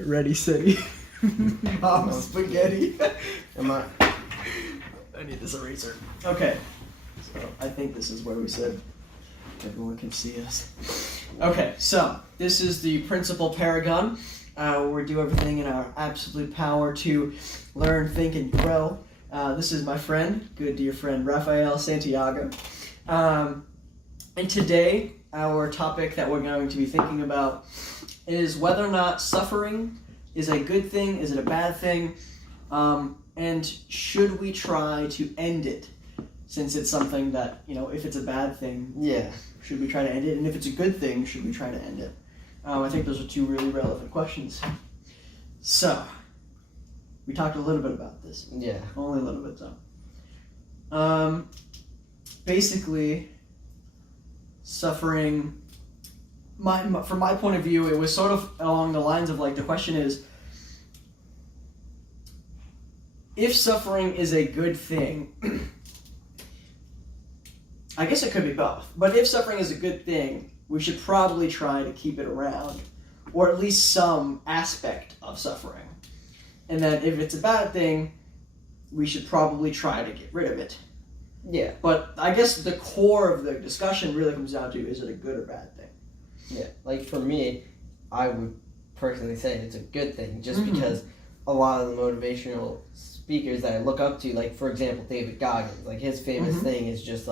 Ready, steady. Spaghetti. I need this eraser. Okay. So I think this is where we said everyone can see us. Okay, so this is the Principle Paragon. Where we do everything in our absolute power to learn, think, and grow. This is my friend, good dear friend, Rafael Santiago. And today, our topic that we're going to be thinking about is whether or not suffering is a good thing, is it a bad thing, and should we try to end it, since it's something that, if it's a bad thing, should we try to end it, and if it's a good thing, should we try to end it? I think those are two really relevant questions. So, we talked a little bit about this. Yeah. Only a little bit, though. Basically, suffering, from my point of view, it was sort of along the lines of, the question is, if suffering is a good thing, I guess it could be both, but if suffering is a good thing, we should probably try to keep it around, or at least some aspect of suffering. And then if it's a bad thing, we should probably try to get rid of it. Yeah. But I guess the core of the discussion really comes down to, is it a good or bad thing? Yeah. For me, I would personally say it's a good thing, just because a lot of the motivational speakers that I look up to, for example, David Goggins, his famous thing is just,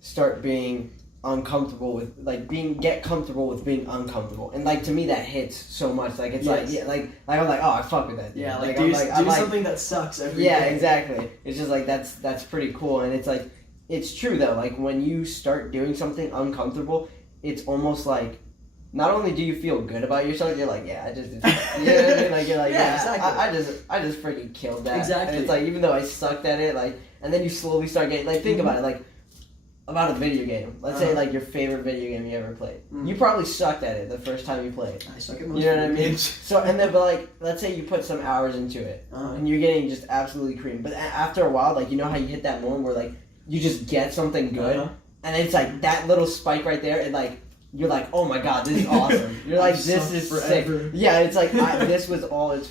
start being uncomfortable with get comfortable with being uncomfortable, and to me that hits so much. It's I'm oh, I fuck with that, dude. Yeah, do something that sucks every day. Yeah, exactly. It's just that's pretty cool, and it's it's true though. When you start doing something uncomfortable, it's almost not only do you feel good about yourself, you're yeah, I just did that. You know what I mean? You're yeah, exactly. I just freaking killed that. Exactly. And it's even though I sucked at it, and then you slowly start getting think about it, about a video game. Let's say your favorite video game you ever played. You probably sucked at it the first time you played. I suck at most. You know what I mean? So and then let's say you put some hours into it, and you're getting just absolutely creamed. But after a while, you know how you hit that moment where you just get something good, and it's that little spike right there, and you're oh my god, this is awesome. You're this is forever. Sick. Yeah, it's this was all it's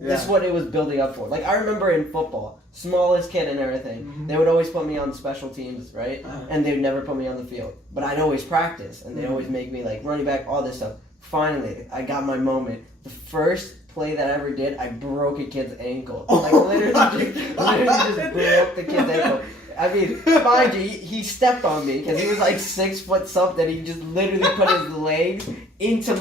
this is what it was building up for. I remember in football, smallest kid and everything, they would always put me on special teams, right? And they would never put me on the field. But I'd always practice, and they'd always make me running back, all this stuff. Finally, I got my moment. The first play that I ever did, I broke a kid's ankle. Literally just broke the kid's ankle. I mean, mind you, he stepped on me because he was 6 foot something. He just literally put his legs into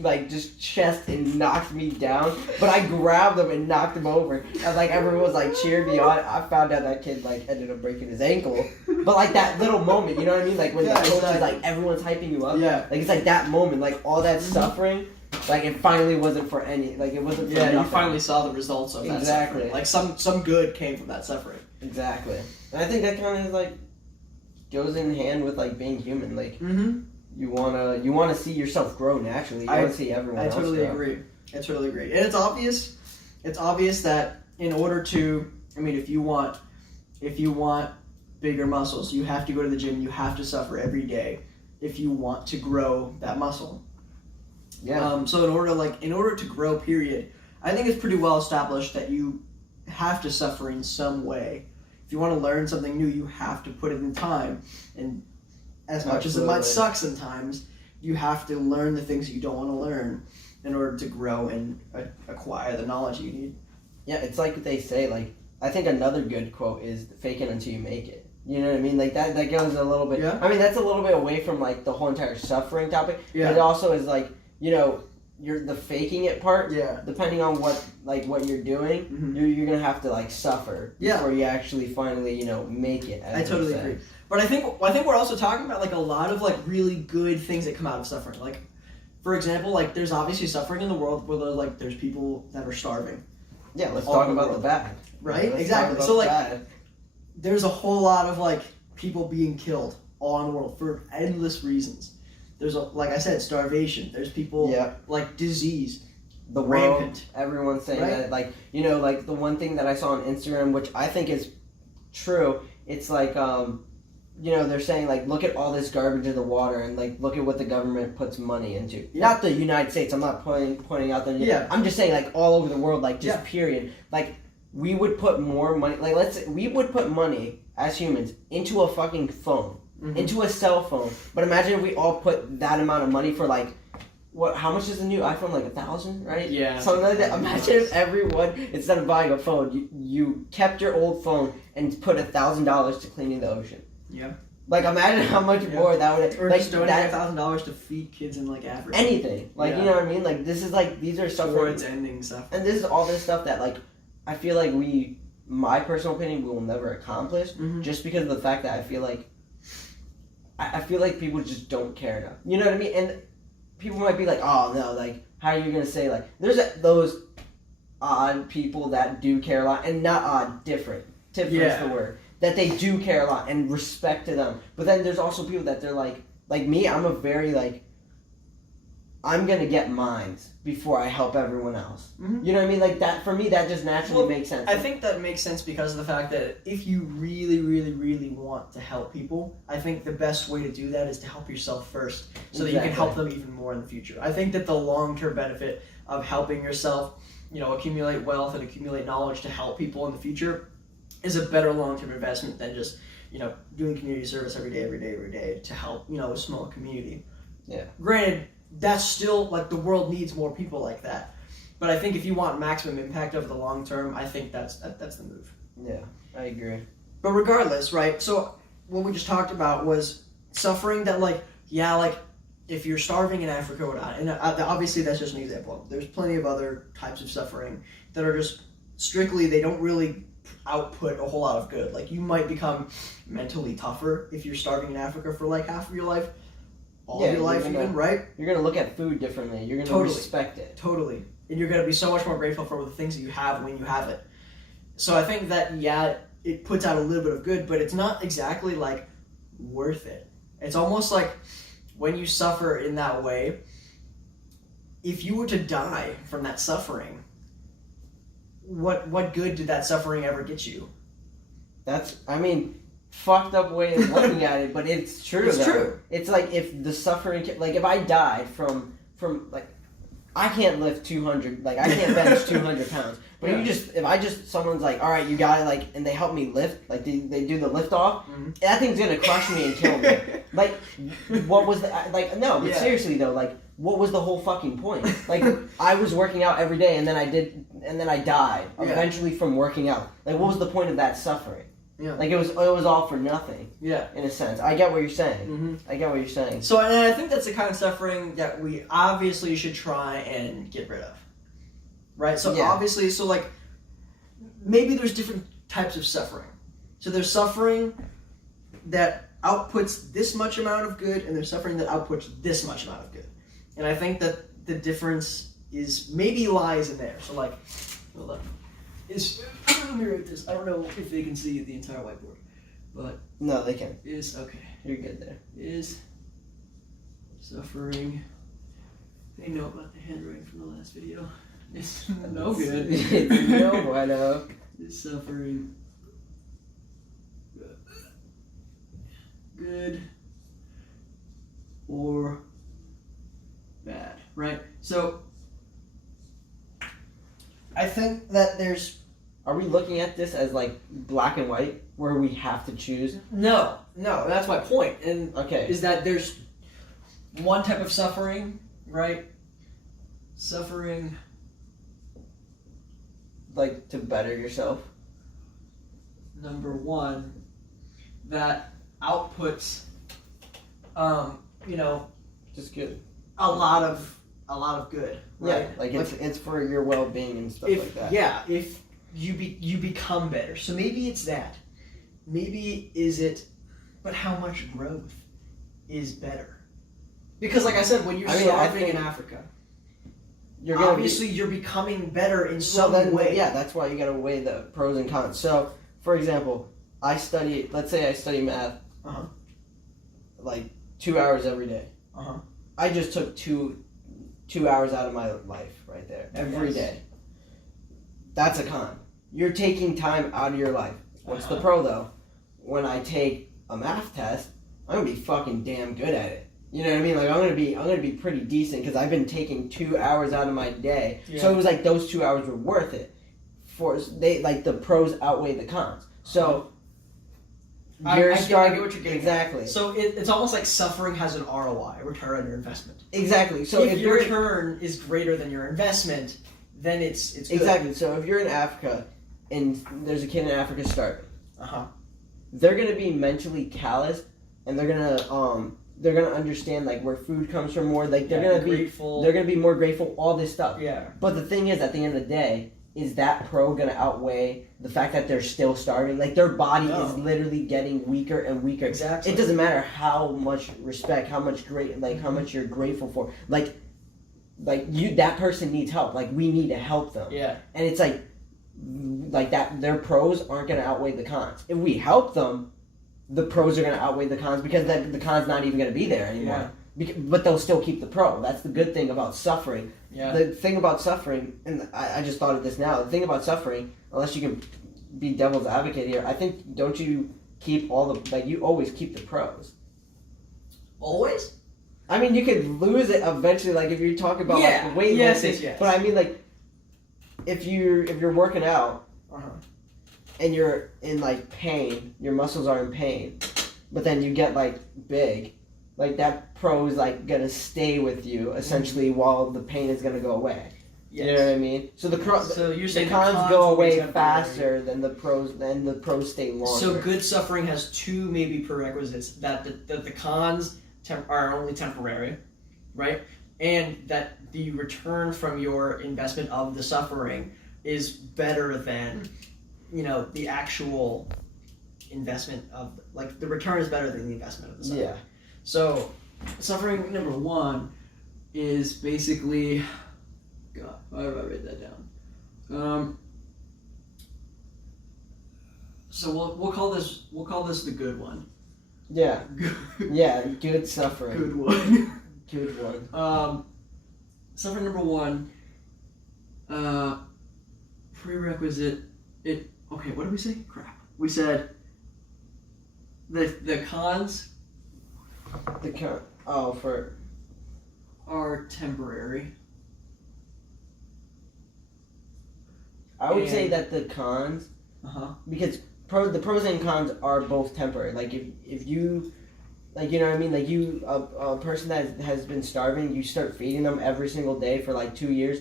my just chest and knocked me down. But I grabbed him and knocked him over. And everyone was cheering me on. I found out that kid ended up breaking his ankle. But that little moment, you know what I mean? When the coach is everyone's hyping you up. Yeah. It's that moment, all that suffering. It finally wasn't for any. It wasn't for nothing. You finally saw the results of that suffering. Some good came from that suffering. Exactly. And I think that kind of goes in hand with being human. You wanna see yourself grow naturally. You wanna see everyone else grow. I totally agree. And it's obvious that in order to, if you want bigger muscles, you have to go to the gym. You have to suffer every day if you want to grow that muscle. Yeah. So in order to grow, period, I think it's pretty well established that you have to suffer in some way. If you want to learn something new, you have to put it in time. And as much as it might suck sometimes, you have to learn the things that you don't want to learn in order to grow and acquire the knowledge you need. Yeah, it's what they say. I think another good quote is "fake it until you make it." You know what I mean? That goes a little bit. Yeah. I mean, that's a little bit away from the whole entire suffering topic. Yeah. But it also is you're the faking it part. Yeah. Depending on what you're doing, you're gonna have to suffer before you actually finally make it. I totally agree. But I think we're also talking about a lot of really good things that come out of suffering. For example, there's obviously suffering in the world where there's people that are starving. Yeah, let's talk about the bad. Right? Yeah, exactly. So there's a whole lot of people being killed all in the world for endless reasons. There's like I said, starvation. There's people disease. The rampant. World, everyone's saying that the one thing that I saw on Instagram, which I think is true, it's they're saying like, look at all this garbage in the water, and like, look at what the government puts money into. Yeah. Not the United States. I'm not pointing out the. Yeah. I'm just saying like all over the world, like just Yeah. period. Like we would put more money. Like let's say we would put money as humans into a fucking phone, into a cell phone. But imagine if we all put that amount of money for like. What? How much is the new iPhone? Like 1,000, right? Yeah. Something like that. Imagine if everyone, instead of buying a phone, you kept your old phone and put $1,000 to cleaning the ocean. Yeah. Like imagine how much more that would. Or like just donating $1,000 to feed kids in like Africa. Anything. Like Yeah. you know what I mean? Like this is like these are stuff. Before it's ending stuff. And this is all this stuff that like I feel like my personal opinion, we will never accomplish, just because of the fact that I feel like people just don't care enough. You know what I mean? And people might be like, oh no, like how are you gonna say like there's those odd people that do care a lot, and not odd, different is the word, that they do care a lot and respect to them. But then there's also people that they're like me. I'm a very like I'm gonna get mine before I help everyone else. You know what I mean? Like that for me, that just naturally makes sense. I think that makes sense because of the fact that if you really, really, really want to help people, I think the best way to do that is to help yourself first, so that you can help them even more in the future. I think that the long-term benefit of helping yourself, accumulate wealth and accumulate knowledge to help people in the future, is a better long-term investment than just doing community service every day to help a small community. Yeah. Granted, that's still like the world needs more people like that. But I think if you want maximum impact over the long term, I think that's the move. Yeah, I agree. But regardless, right? So what we just talked about was suffering that, like if you're starving in Africa or not, and obviously that's just an example. There's plenty of other types of suffering that are just strictly, they don't really output a whole lot of good. Like you might become mentally tougher if you're starving in Africa for like half of your life. All of your life even, right? You're going to look at food differently. You're going to respect it. Totally. And you're going to be so much more grateful for the things that you have when you have it. So I think that, it puts out a little bit of good, but it's not exactly, like, worth it. It's almost like when you suffer in that way, if you were to die from that suffering, what good did that suffering ever get you? Fucked up way of looking at it, but it's true. It's true. It's like if the suffering, like if I died from like, I can't lift 200, like I can't bench 200 pounds. But if someone's like, all right, you got it, like, and they help me lift, like they do the lift off, that thing's gonna crush me and kill me. Like, what was seriously though, like, what was the whole fucking point? Like, I was working out every day, and then I died eventually from working out. Like, what was the point of that suffering? Yeah. Like it was all for nothing. Yeah. In a sense, I get what you're saying. I get what you're saying. So, and I think that's the kind of suffering that we obviously should try and get rid of, right? So obviously, like maybe there's different types of suffering. So there's suffering that outputs this much amount of good, and there's suffering that outputs this much amount of good. And I think that the difference is maybe lies in there. So like, hold on. Let me write this. I don't know if they can see the entire whiteboard, but no, they can. Okay. You're good there. Is suffering. They know about the handwriting from the last video. It's no good. No bueno. Is suffering good or bad? Right. So I think that there's. Are we looking at this as like black and white, where we have to choose? No, that's my point. And okay, is that there's one type of suffering, right? Suffering, like to better yourself. Number one, that outputs, just good. A lot of good, right? Yeah, like it's for your well-being and stuff like that. Yeah, if you become better. So maybe it's that. Maybe is it, but how much growth is better? Because like I said, when you're starving in Africa, you're becoming better in some way. Yeah, that's why you gotta weigh the pros and cons. So, for example, let's say I study math, like 2 hours every day. I just took two hours out of my life right there, every day. That's a con. You're taking time out of your life. What's the pro though? When I take a math test, I'm gonna be fucking damn good at it. You know what I mean? Like I'm gonna be pretty decent because I've been taking 2 hours out of my day. Yeah. So it was like those 2 hours were worth it. The pros outweigh the cons. So I get what you're getting exactly. at. So it's almost like suffering has an ROI, return on your investment. Exactly. So if your return is greater than your investment, then it's good. Exactly. So if you're in Africa and there's a kid in Africa starving, they're gonna be mentally calloused and they're gonna understand like where food comes from more. Like they're gonna be grateful. They're gonna be more grateful. All this stuff. Yeah. But the thing is, at the end of the day, is that pro gonna outweigh the fact that they're still starving? Like their body is literally getting weaker and weaker. Exactly. It doesn't matter how much respect, how much how much you're grateful for. Like that person needs help. Like we need to help them. Yeah. And it's like that. Their pros aren't gonna outweigh the cons. If we help them, the pros are gonna outweigh the cons because the cons not even gonna be there anymore. Yeah. But they'll still keep the pro. That's the good thing about suffering. Yeah. The thing about suffering, and I just thought of this now, the thing about suffering, unless you can be devil's advocate here, I think, don't you keep you always keep the pros. Always? I mean, you could lose it eventually, like if you're talking about like the weight lifting. Yes. But I mean, like, if you're working out, and you're in like pain, your muscles are in pain, but then you get like big, like that pro is like gonna stay with you essentially while the pain is gonna go away. Yes. You know what I mean? So the cons go away faster than the pros stay longer. So good suffering has two maybe prerequisites: that the cons are only temporary, right? And that the return from your investment of the suffering is better than, the actual investment of, like, the return is better than the investment of the suffering. Yeah. So, suffering number one is basically, God, why did I write that down? So we'll call this the good one. Yeah. Yeah, good suffering. Good one. Good one. Suffering number one, prerequisite, okay, what did we say? Crap. We said the cons are temporary. I would say that the cons, because the pros and cons are both temporary. Like if you, like, you know what I mean? Like a person that has been starving, you start feeding them every single day for like 2 years,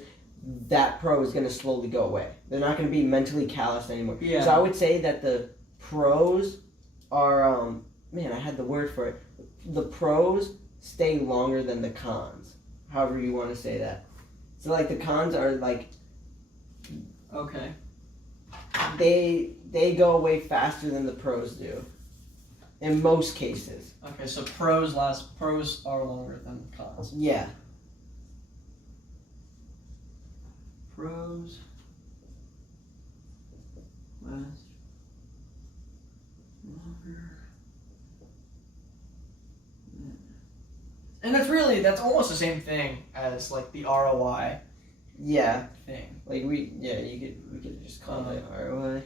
that pro is going to slowly go away. They're not going to be mentally calloused anymore. Yeah. So I would say that the pros are, man, I had the word for it. The pros stay longer than the cons. However you want to say that. So like the cons are like, okay, they go away faster than the pros do. In most cases. Okay, so pros are longer than cons. Yeah. Pros last longer. And that's almost the same thing as like the ROI. Yeah. Thing. Like we could just call it ROI.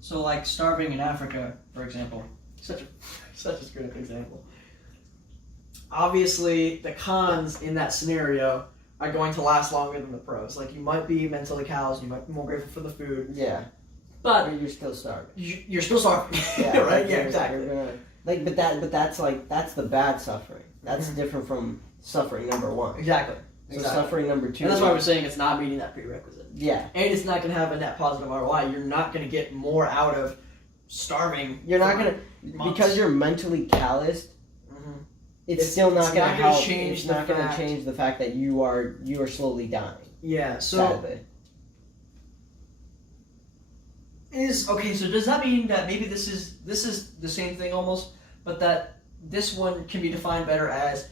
So like starving in Africa, for example, such a great example. Obviously, the cons in that scenario are going to last longer than the pros. Like, you might be mentally calloused, you might be more grateful for the food. Yeah. But you're still starving. You're still starving. Yeah, right? Like Yeah, exactly. That's the bad suffering. That's different from suffering number one. Exactly. So suffering number two. And that's why I was saying it's not meeting that prerequisite. Yeah. And it's not going to have a net positive ROI. You're not going to get more out of starving. You're not going to, because you're mentally calloused. It's still not going to help. It's not going to change the fact that you are slowly dying. Yeah. So sadly. So does that mean that maybe this is the same thing almost, but that this one can be defined better as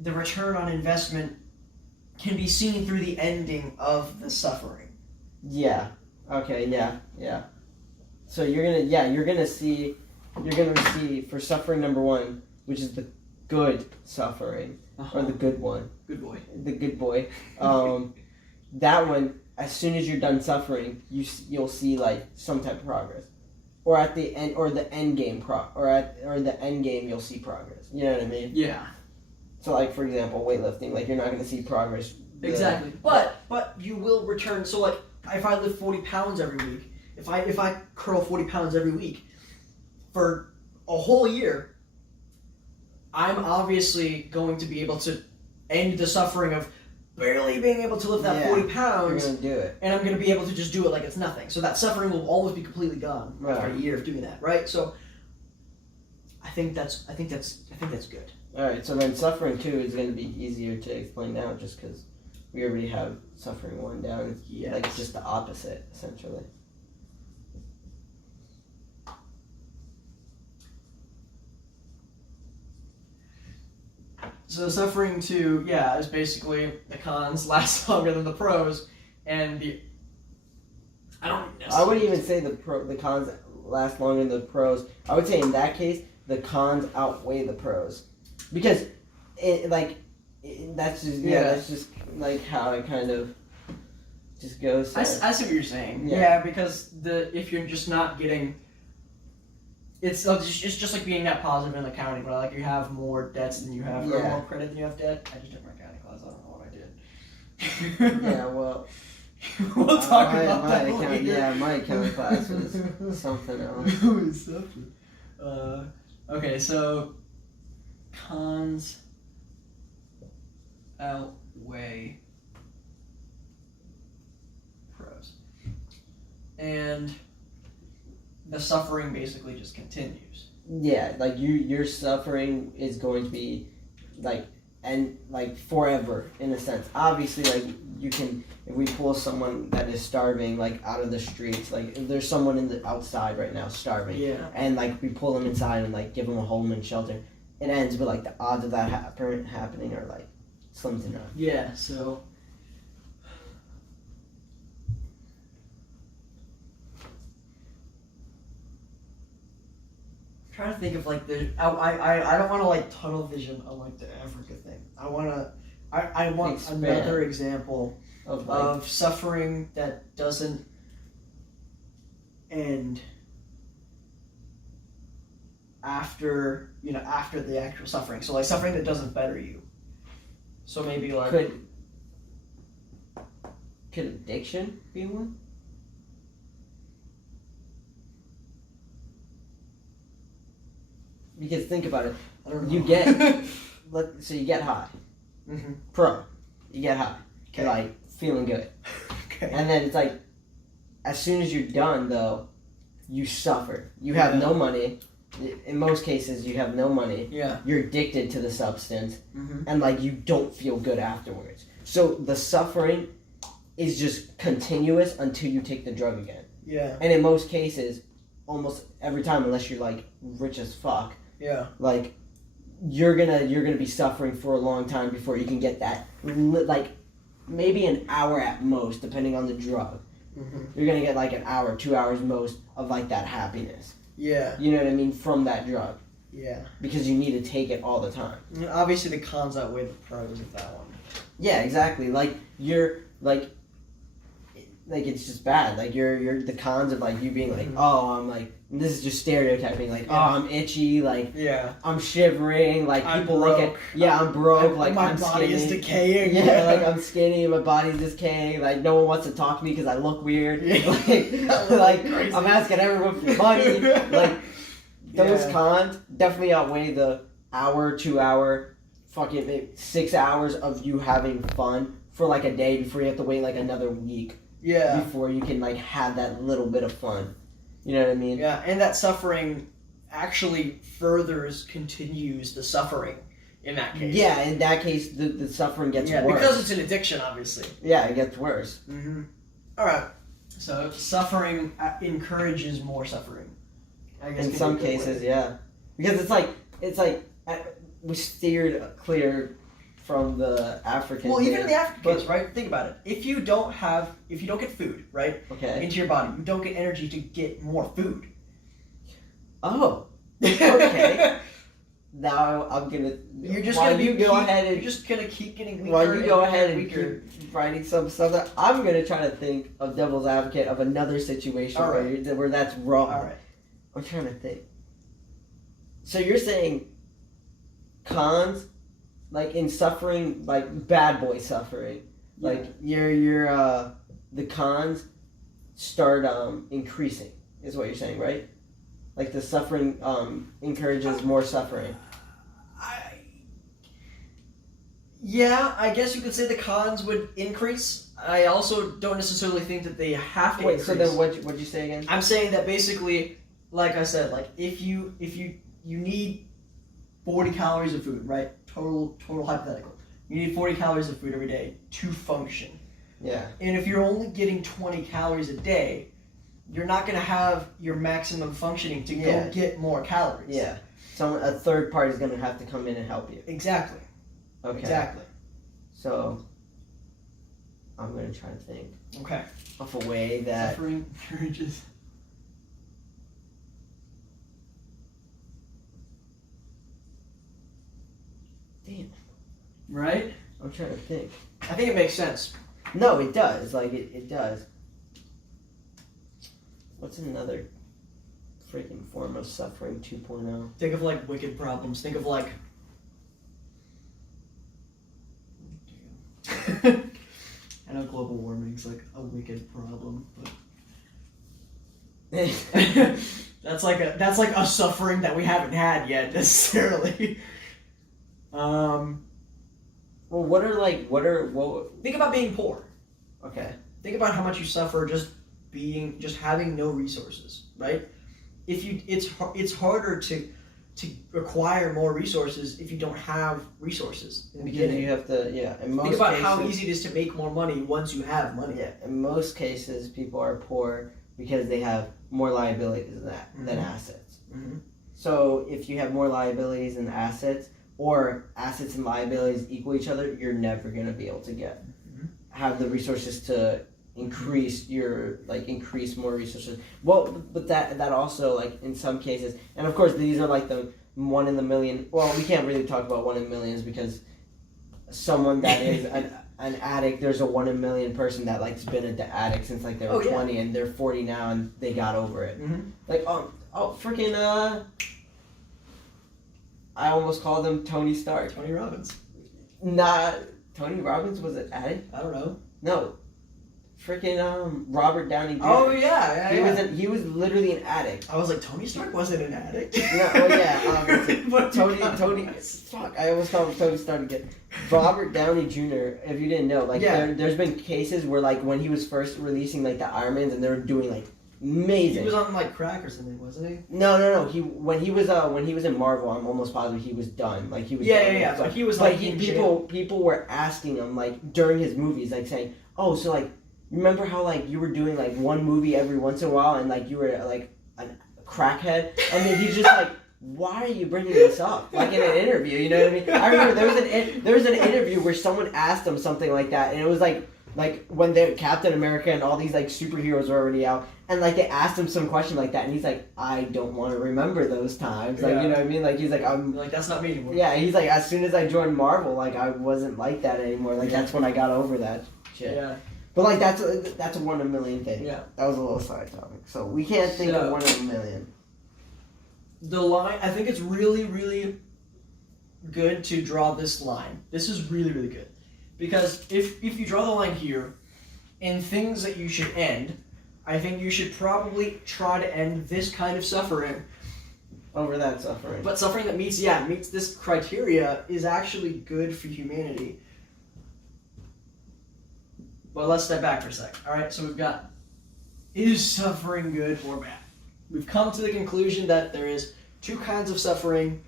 the return on investment can be seen through the ending of the suffering? Yeah. Okay. Yeah. So you're gonna see for suffering number one, which is the good suffering, or the good one. Good boy. The good boy. That one, as soon as you're done suffering, you'll see like some type of progress, or at the end, or the end game the end game you'll see progress. You know what I mean? Yeah. So like for example, weightlifting, like you're not gonna see progress. Exactly. But you will return. So like if I lift 40 pounds every week, if I curl 40 pounds every week for a whole year, I'm obviously going to be able to end the suffering of barely being able to lift that 40 pounds. You're gonna do it, and I'm gonna be able to just do it like it's nothing. So that suffering will almost be completely gone after a year of doing that, right? So I think that's good. All right. So then suffering 2 is gonna be easier to explain now, just because we already have suffering 1 down. Yeah. Like it's just the opposite essentially. So suffering 2, is basically the cons last longer than the pros, and I wouldn't even say the cons last longer than the pros. I would say in that case the cons outweigh the pros, because that's just like how it kind of just goes. I see what you're saying. Yeah. Because if you're just not getting. It's just like being net positive in accounting, where like you have more debts than you have, or more credit than you have debt. I just took my accounting class. I don't know what I did. Yeah, well, we'll talk about that later. Yeah, my accounting class was something else. It was something. Okay, so cons outweigh pros, and the suffering basically just continues. Yeah, like your suffering is going to be like forever in a sense. Obviously, like you can, if we pull someone that is starving like out of the streets, like if there's someone outside right now starving, and like we pull them inside and like give them a home and shelter, it ends, but like the odds of that happening are like slim to none. Yeah, so. Trying to think of like I don't want to like tunnel vision on like the Africa thing. I want Expand. another example Of of suffering that doesn't end after the actual suffering. So like suffering that doesn't better you. So maybe like could addiction be one? Because think about it, I don't know. you get so you get high, Mm-hmm. pro, you get high, Okay. you're like feeling good, Okay. and then it's like, as soon as you're done though, you suffer. You have no money. In most cases, you have no money. Yeah. You're addicted to the substance, Mm-hmm. and like you don't feel good afterwards. So the suffering is just continuous until you take the drug again. Yeah. And in most cases, almost every time, unless you're like rich as fuck, Yeah. like you're gonna be suffering for a long time before you can get that, like maybe an hour at most, depending on the drug. Mm-hmm. You're gonna get like an hour, 2 hours most of like that happiness. Yeah. You know what I mean? From that drug, Yeah. because you need to take it all the time. And obviously the cons outweigh the pros of that one. Yeah, exactly. Like you're like it's just bad. Like you're the cons of like you being like, oh, I'm like, this is just stereotyping. Like, oh, I'm itchy. Like, I'm shivering. Like I'm people broke. look at, I'm broke. Like my I'm body skinny. is decaying. Yeah, like I'm skinny. My body's decaying. Like no one wants to talk to me because I look weird. Like Crazy. I'm asking everyone for money. Like those Yeah. cons definitely outweigh the hour, 2 hour, fucking maybe 6 hours of you having fun for like a day before you have to wait like another week. Yeah. Before you can like have that little bit of fun. You know what I mean? Yeah, and that suffering actually continues the suffering in that case. Yeah, in that case, the suffering gets worse. Because it's an addiction, obviously. Yeah, it gets worse. Mm-hmm. All right. So suffering encourages more suffering. I guess In some cases, yeah. Because it's like we steered clear from the African. Well, even in the case, African case, right? Think about it. If you don't get food, right, okay. into your body, you don't get energy to get more food. Oh. Okay. now I'm gonna. You're just while gonna you go ahead and you're just gonna keep getting weaker. while you go ahead and weaker. keep writing some stuff. That I'm gonna try to think of devil's advocate of another situation All right. where that's wrong. All right. I'm trying to think. So you're saying cons, like in suffering, like bad boy suffering, like your the cons start increasing is what you're saying, right? Like the suffering encourages more suffering. Yeah, I guess you could say the cons would increase. I also don't necessarily think that they have to increase. So then what'd you say again? I'm saying that basically, like I said, like if you need 40 calories of food, right? Total hypothetical. You need 40 calories of food every day to function. Yeah. And if you're only getting 20 calories a day, you're not going to have your maximum functioning to go get more calories. Yeah. So a third party is going to have to come in and help you. Exactly. Okay. Exactly. So I'm going to try to think Okay. of a way that Suffering encourages. Damn. Right? I'm trying to think. I think it makes sense. No, it does. Like it does. What's another freaking form of suffering 2.0? Think of like wicked problems. Think of like. I know global warming is like a wicked problem, but that's like a suffering that we haven't had yet necessarily. Well, Think about being poor. Okay. Think about how much you suffer just having no resources, right? It's harder to acquire more resources if you don't have resources in the Because beginning. you have to, in most Think about cases, how easy it is to make more money once you have money. Yeah, in most cases, people are poor because they have more liabilities than assets. Mm-hmm. So if you have more liabilities than assets, or assets and liabilities equal each other, you're never going to be able to have the resources to increase increase more resources. Well, but that also, like, in some cases, and of course these are like the 1 in a million. Well, we can't really talk about 1 in millions because someone that is an addict, there's a 1 in a million person that like's been an addict since like they were 20 and they're 40 now and they got over it. Mm-hmm. Like freaking I almost called him Tony Stark. Tony Robbins. Not Tony Robbins was an addict. I don't know. No, freaking Robert Downey Jr. Oh yeah. He was literally an addict. I was like, Tony Stark wasn't an addict. No, well, yeah, Tony. Fuck, I almost called him Tony Stark again. Robert Downey Jr. If you didn't know, like there's been cases where like when he was first releasing like the Iron Mans and they were doing like amazing. He was on like crack or something, wasn't he? No. When he was in Marvel, I'm almost positive he was done. Like he was. Yeah. But he was like people were asking him like during his movies, like saying, "Oh, so like remember how like you were doing like one movie every once in a while and like you were like a crackhead?" And then he's just like, "Why are you bringing this up?" Like in an interview, you know what I mean? I remember there was an interview where someone asked him something like that, and it was like when the Captain America and all these like superheroes were already out, and like they asked him some question like that, and he's like, "I don't want to remember those times." Like you know what I mean? Like he's like, "I'm like that's not me anymore." Yeah, he's like, as soon as I joined Marvel, like I wasn't like that anymore. Like that's when I got over that shit. Yeah. But like that's a 1 in a million thing. Yeah. That was a little side topic. So we can't think of 1 in a million. The line, I think it's really, really good to draw this line. This is really, really good. Because if you draw the line here, in things that you should end, I think you should probably try to end this kind of suffering. Over that suffering. But suffering that meets this criteria is actually good for humanity. But let's step back for a sec. Alright, so we've got, is suffering good or bad? We've come to the conclusion that there is 2 kinds of suffering.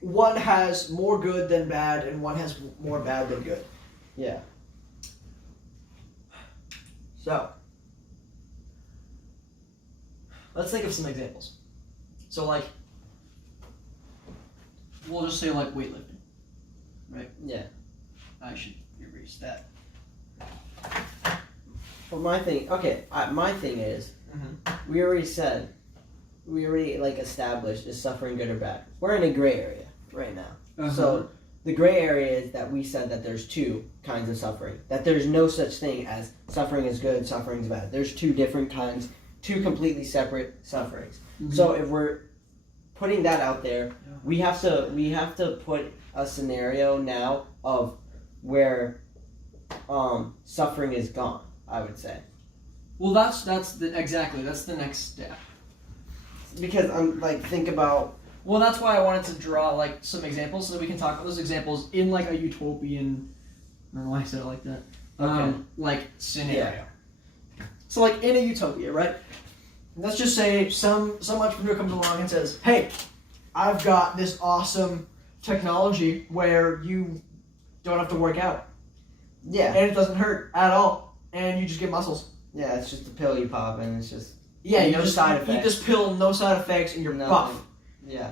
One has more good than bad, and one has more bad than good. Yeah. So, let's think of some examples. So, like, we'll just say, like, weightlifting. Right? Yeah. I should erase that. Well, my thing is, we already said like established is suffering good or bad. We're in a gray area right now. Uh-huh. So the gray area is that we said that there's two kinds of suffering. That there's no such thing as suffering is good, suffering is bad. There's two different kinds, two completely separate sufferings. Mhm. So if we're putting that out there, we have to put a scenario now of where suffering is gone, I would say. Well, that's the next step. Because I'm like, think about. Well, that's why I wanted to draw like some examples so that we can talk about those examples in like a utopian. I don't know why I said it like that. Okay. Like scenario. So like in a utopia, right? Let's just say some entrepreneur comes along and says, "Hey, I've got this awesome technology where you don't have to work out, Yeah. and it doesn't hurt at all, and you just get muscles." Yeah, it's just a pill you pop and it's just Yeah, no side eat effects. this pill, no side effects, and you're buff. Yeah.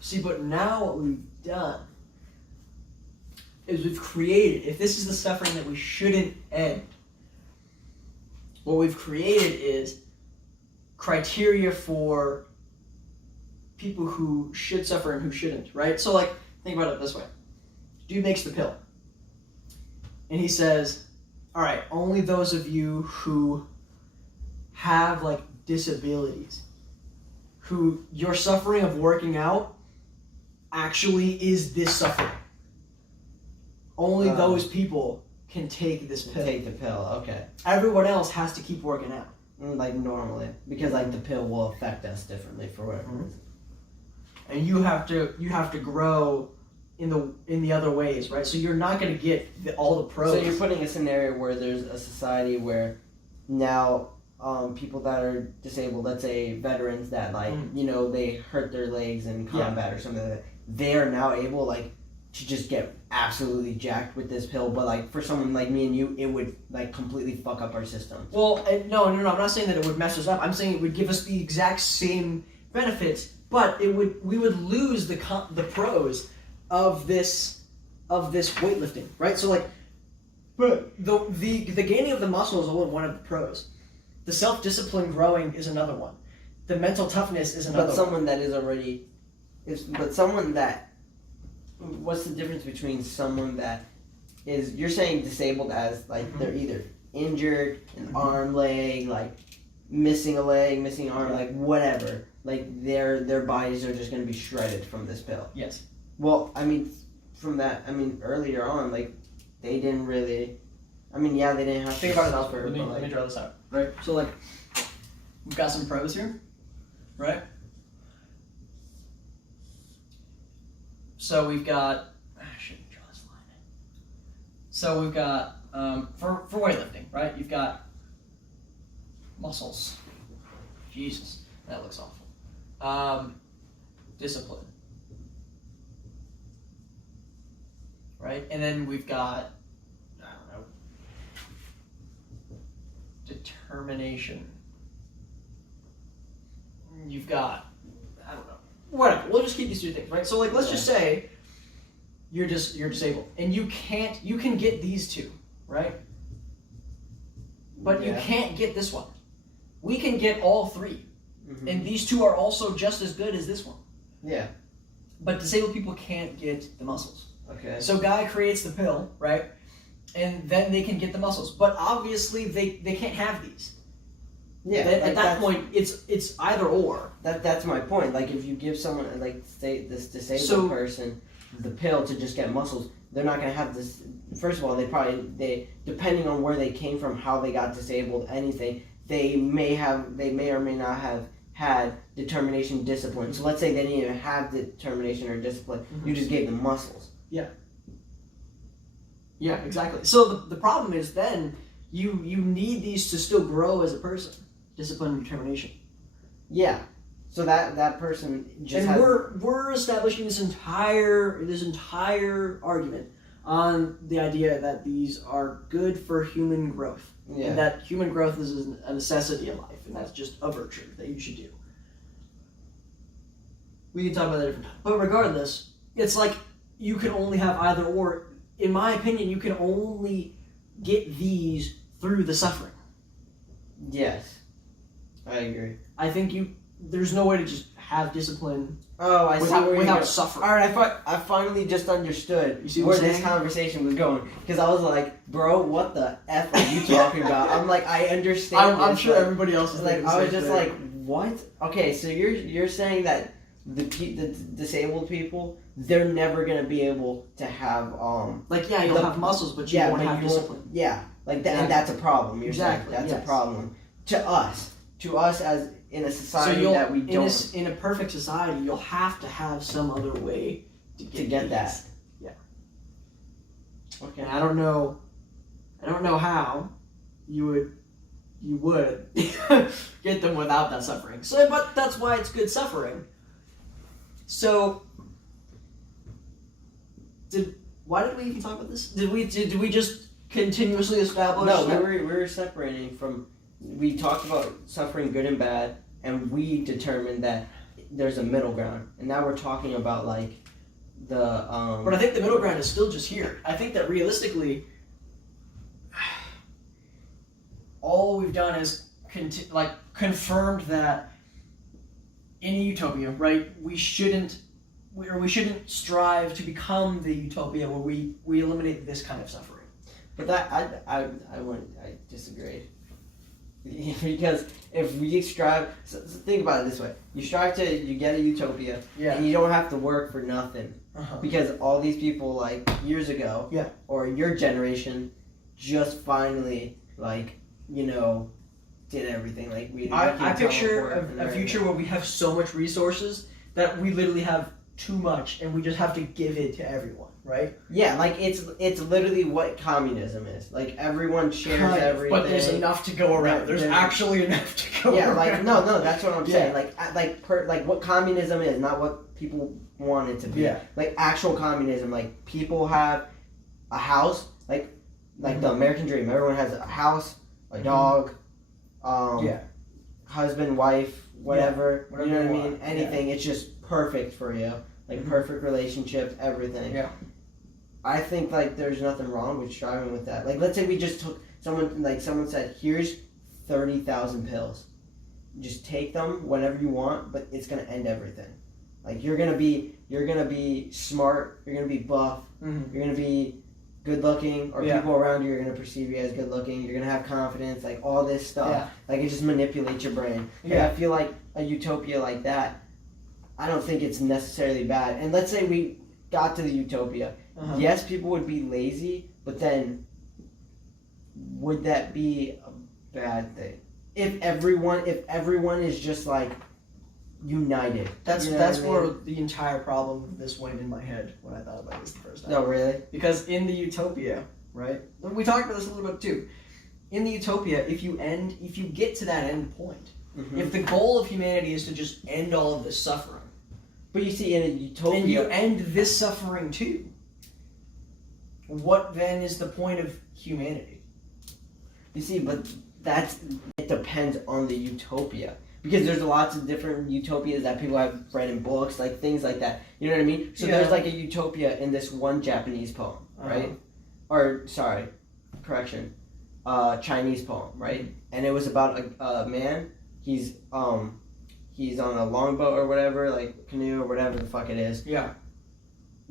See, but now what we've done is we've created, if this is the suffering that we shouldn't end, what we've created is criteria for people who should suffer and who shouldn't, right? So, like, think about it this way. Dude makes the pill. And he says, all right, only those of you who have, like, disabilities, who your suffering of working out actually is this suffering. Only those people can take this pill. Take the pill, okay. Everyone else has to keep working out. Like normally. Because like the pill will affect us differently for whatever Mhm. reason. And you have to grow in the other ways, right? So you're not going to get all the pros. So you're putting a scenario where there's a society where now people that are disabled, let's say veterans that like, you know, they hurt their legs in combat or something like that, they are now able like to just get absolutely jacked with this pill, but like for someone like me and you, it would like completely fuck up our system. Well, no, I'm not saying that it would mess us up. I'm saying it would give us the exact same benefits, but we would lose the pros of this weightlifting, right? So like, but the gaining of the muscle is only one of the pros. The self-discipline growing is another one. The mental toughness is another But someone that is already, what's the difference between someone that is, you're saying disabled as like they're either injured, an arm, leg, like missing a leg, missing arm, like whatever, like their bodies are just going to be shredded from this pill. Yes. Well, I mean, earlier on, like they didn't really, they didn't have Think to about it suffer. this way. Let me draw this out. Right. So like, we've got some pros here, right? So we've got. I shouldn't draw this line. So we've got for weightlifting, right? You've got muscles. Jesus, that looks awful. Discipline, right? And then we've got, I don't know, determination. You've got, I don't know, whatever. We'll just keep these two things, right? So like, let's just say you're disabled, and you can get these two, right? But you can't get this one. We can get all three, and these two are also just as good as this one. Yeah. But disabled people can't get the muscles. Okay. So guy creates the pill, right? And then they can get the muscles. But obviously they can't have these. Yeah. At that point, it's either or. That's my point. Like if you give someone like say this disabled person the pill to just get muscles, they're not gonna have this. First of all, they depending on where they came from, how they got disabled, anything, they may or may not have had determination, discipline. So let's say they didn't even have determination or discipline. You just gave them muscles. Yeah, exactly. So the problem is then you need these to still grow as a person. Discipline and determination. Yeah. So that person just and we're establishing this entire argument on the idea that these are good for human growth. Yeah. And that human growth is a necessity in life, and that's just a virtue that you should do. We can talk about that different time. But regardless, it's like you can only have either or. In my opinion, you can only get these through the suffering. Yes, I agree. I think there's no way to just have discipline Oh, I see where you're without going. suffering. All right, I finally just understood You see what where I'm this saying? conversation was going, because I was like, bro, what the F are you talking about? I'm like, I understand. I'm this, sure like, everybody else is like, thinking the I was same just thing. like, what? Okay, so you're saying that the disabled people, they're never gonna be able to have Like, yeah, you'll have muscles, but you won't have discipline. Yeah, like that, Exactly. and that's a problem. You're Exactly, saying that's yes. a problem to us as in a So society that we don't in a perfect society, you'll have to have some other way to get that. these. Yeah. Okay. And I don't know how you would get them without that suffering. So, but that's why it's good suffering. So, why did we even talk about this? Did we just continuously establish? No, that- we were separating from. We talked about suffering good and bad, and we determined that there's a middle ground. And now we're talking about like the. But I think the middle ground is still just here. I think that realistically, all we've done is confirmed that in a utopia, right? We shouldn't strive to become the utopia where we eliminate this kind of suffering. But that I disagree. Because if we strive, so think about it this way: you get a utopia, and you don't have to work for nothing, because all these people like years ago, or your generation, just finally did everything like we. I picture a future where we have so much resources that we literally have too much, and we just have to give it to everyone, right? Yeah, like it's literally what communism is. Like everyone shares everything. But there's enough to go around. There's actually enough to go around. Yeah, like no, that's what I'm saying. Like what communism is, not what people want it to be. Yeah. Like actual communism, like people have a house, like the American dream. Everyone has a house, a dog, husband, wife, whatever. Whatever you know what I you mean? want. Anything. It's just perfect for you. Like perfect relationships, everything. Yeah. I think like there's nothing wrong with striving with that. Like let's say we just took someone said, here's 30,000 pills. Just take them whenever you want, but it's gonna end everything. Like you're gonna be smart, you're gonna be buff, you're gonna be good looking, or people around you are gonna perceive you as good looking, you're gonna have confidence, like all this stuff. Yeah. Like it just manipulates your brain. And I feel like a utopia like that, I don't think it's necessarily bad. And let's say we got to the utopia. Yes, people would be lazy, but then would that be a bad thing? If everyone is just like united. That's you know what I where mean? the entire problem of this went in my head when I thought about this the first time. No, really? Because in the utopia, right? We talked about this a little bit too. In the utopia, if you get to that end point, if the goal of humanity is to just end all of this suffering, but you see, in a utopia, and you end this suffering too, what then is the point of humanity? You see, but it depends on the utopia. Because there's lots of different utopias that people have read in books, like things like that. You know what I mean? So there's like a utopia in this one Japanese poem, right? Or, sorry, correction, Chinese poem, right? And it was about a man, he's on a longboat or whatever, like canoe or whatever the fuck it is. Yeah.